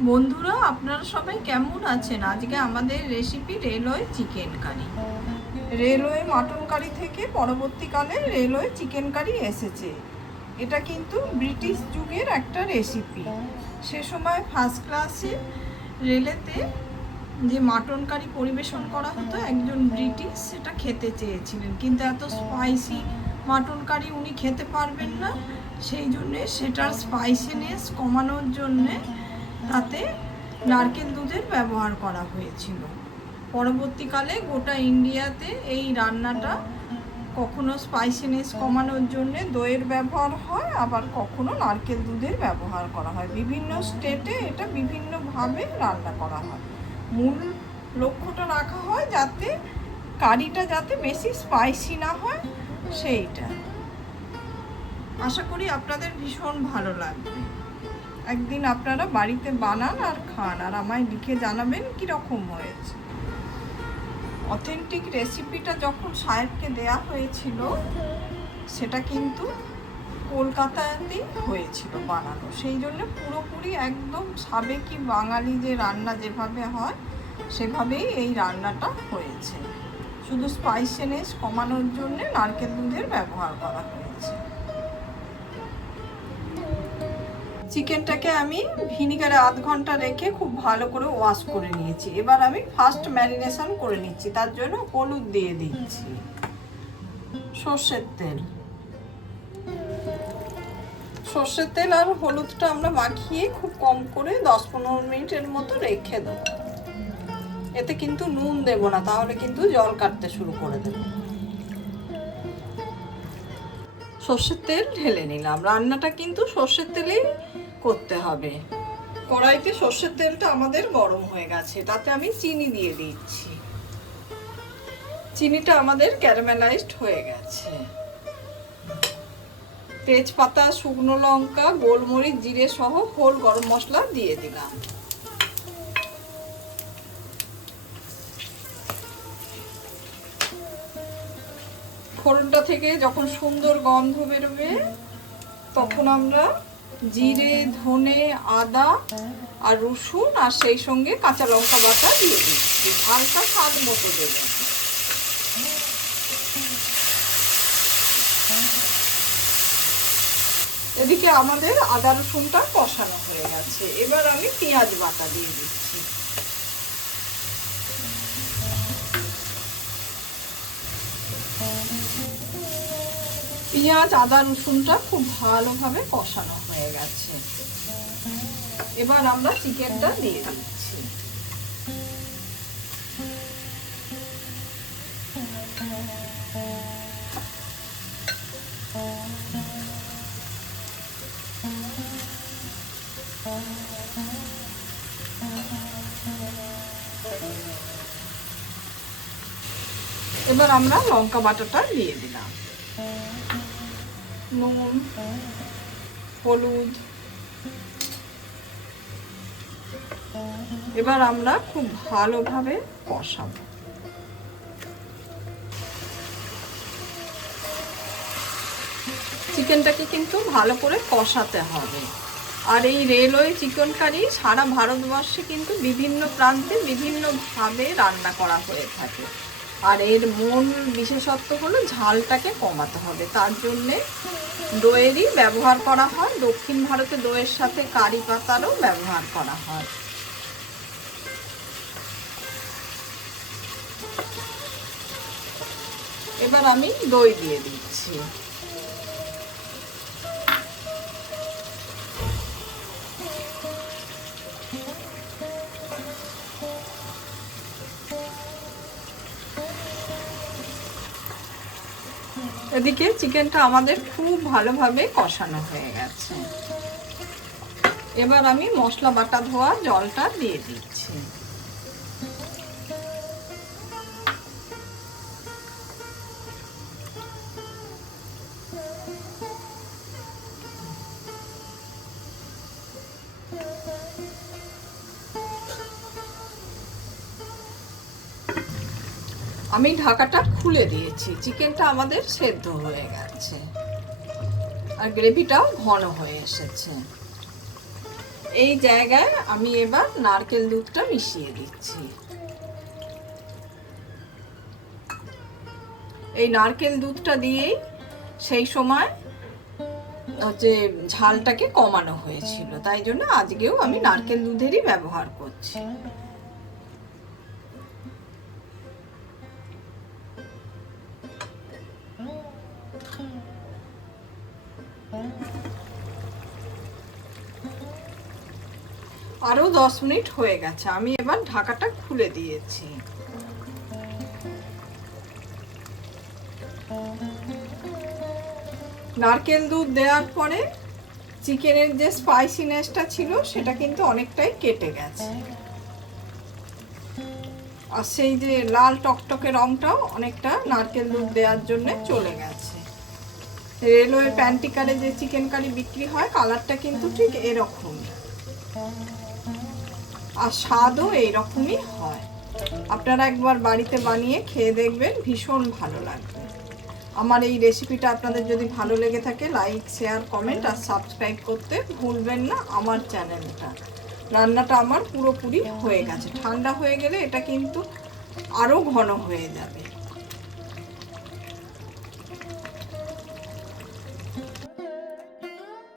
বন্ধুরা, আপনারা সবাই কেমন আছেন? আজকে আমাদের recipe railway chicken curry. Railway mutton curry থেকে পরবর্তীকালে রেলওয়ে চিকেন কারি এসেছে। এটা কিন্তু ব্রিটিশ যুগের একটা রেসিপি। সে সময় ফার্স্ট ক্লাসে রেলেতে যে মাটন কারি পরিবেশন করা হতো, একজন ব্রিটিশ সেটা খেতে চেয়েছিলেন, কিন্তু এত স্পাইসি মাটন কারি উনি খেতে পারবেন না। সেই জন্যে সেটার স্পাইসিনেস কমানোর জন্যে তাতে নারকেল দুধের ব্যবহার করা হয়েছিল। পরবর্তীকালে গোটা ইন্ডিয়াতে এই রান্নাটা কখনো স্পাইসিনেস কমানোর জন্য দইয়ের ব্যবহার হয়, আবার কখনো নারকেল দুধের ব্যবহার করা হয়। বিভিন্ন স্টেটে এটা বিভিন্নভাবে রান্না করা হয়। মূল লক্ষ্যটা রাখা হয় যাতে কারিটা যাতে বেশি স্পাইসি না হয়, সেইটা। আশা করি আপনাদের ভীষণ ভালো লাগবে। একদিন আপনারা বাড়িতে বানান আর খান, আর আমায় লিখে জানাবেন কীরকম হয়েছে। অথেন্টিক রেসিপিটা যখন সাহেবকে দেয়া হয়েছিল, সেটা কিন্তু কলকাতাতেই হয়েছিল বানানো। সেই জন্য পুরোপুরি একদম সাবেকি বাঙালি যে রান্না যেভাবে হয় সেভাবেই এই রান্নাটা হয়েছে। শুধু স্পাইসিনেস কমানোর জন্য নারকেল দুধের ব্যবহার করা হয়েছে। চিকেনটাকে আমি ভিনিগারে আধ ঘন্টা রেখে খুব ভালো করে ওয়াশ করে নিয়েছি। এবার আমি ফার্স্ট ম্যারিনেশন করে নিচ্ছি। তার জন্য হলুদ দিয়ে দিচ্ছি, সর্ষের তেল। সর্ষের তেল আর হলুদটা আমরা মাখিয়ে খুব কম করে 10-15 মিনিটের মতো রেখে দেবো। এতে কিন্তু নুন দেবো না, তাহলে কিন্তু জল কাটতে শুরু করে দেবো। সর্ষের তেল ঢেলে নিলাম। রান্নাটা কিন্তু সর্ষের তেলেই করতে হবে। কড়াইতে সর্ষের তেলটা আমাদের গরম হয়ে গেছে, তাতে আমি চিনি দিয়ে দিচ্ছি। চিনিটা আমাদের ক্যারামেলাইজড হয়ে গেছে। তেজপাতা, শুকনো লঙ্কা, গোলমরিচ, জিরে সহ হোল গরম মশলা দিয়ে দিলাম। ফোড়নটা থেকে যখন সুন্দর গন্ধ বেরোবে, তখন আমরা জিরে, ধনে, আদা আর রসুন আর সেই সঙ্গে কাঁচা লঙ্কা বাটা দিয়ে দিচ্ছি। ঝালটা স্বাদ মতো দেবেন। এদিকে আমাদের আদা রসুনটা কষানো হয়ে গেছে। এবার আমি পেঁয়াজ বাটা দিয়ে দিচ্ছি। পেঁয়াজ, আদা, রসুনটা খুব ভালোভাবে কষানো হয়ে গেছে। এবার আমরা চিকেনটা দিয়ে দিচ্ছি। এবার আমরা লঙ্কা বাটাটা দিয়ে দিলাম, নুন, হলুদ। এবার আমরা খুব ভালোভাবে কষাবো। চিকেনটাকে কিন্তু ভালো করে কষাতে হবে। আর এই রেলওয়ে চিকেন কারি সারা ভারতবর্ষে কিন্তু বিভিন্ন প্রান্তে বিভিন্নভাবে রান্না করা হয়ে থাকে। আর এর মূল বিশেষত্ব হলো ঝালটাকে কমাতে হবে। তার জন্যে দইয়েরই ব্যবহার করা হয়। দক্ষিণ ভারতে দইয়ের সাথে কারি পাতারও ব্যবহার করা হয়। এবার আমি দই দিয়ে দিচ্ছি। এদিকে চিকেনটা আমাদের খুব ভালোভাবে কষানো হয়ে গেছে। এবার আমি মশলা বাটা ধোয়া জলটা দিয়ে দিচ্ছি। আমি ঢাকাটা খুলে দিয়েছি। চিকেনটা আমাদের সেদ্ধ হয়ে গেছে আর গ্রেভিটাও ঘন হয়ে এসেছে। এই জায়গায় আমি এবার নারকেল দুধটা মিশিয়ে দিচ্ছি। এই নারকেল দুধটা দিয়েই সেই সময় হচ্ছে ঝালটাকে কমানো হয়েছিল, তাই জন্য আজকেও আমি নারকেল দুধেরই ব্যবহার করছি। আরো 10 মিনিট হয়ে গেছে, আমি এবার ঢাকাটা খুলে দিয়েছি। নারকেল দুধ দেওয়ার পরে চিকেনের যে স্পাইসিনেসটা ছিল সেটা কিন্তু অনেকটাই কেটে গেছে, আর সেই যে লাল টকটকে রংটাও অনেকটা নারকেল দুধ দেওয়ার জন্য চলে গেছে। রেলওয়ে প্যান্টিকারে যে চিকেন কারি বিক্রি হয় কালারটা কিন্তু ঠিক এরকমই, আর স্বাদও এইরকমই হয়। আপনারা একবার বাড়িতে বানিয়ে খেয়ে দেখবেন, ভীষণ ভালো লাগবে। আমার এই রেসিপিটা আপনাদের যদি ভালো লেগে থাকে লাইক, শেয়ার, কমেন্ট আর সাবস্ক্রাইব করতে ভুলবেন না আমার চ্যানেলটা। রান্নাটা আমার পুরোপুরি হয়ে গেছে, ঠান্ডা হয়ে গেলে এটা কিন্তু আরও ঘন হয়ে যাবে।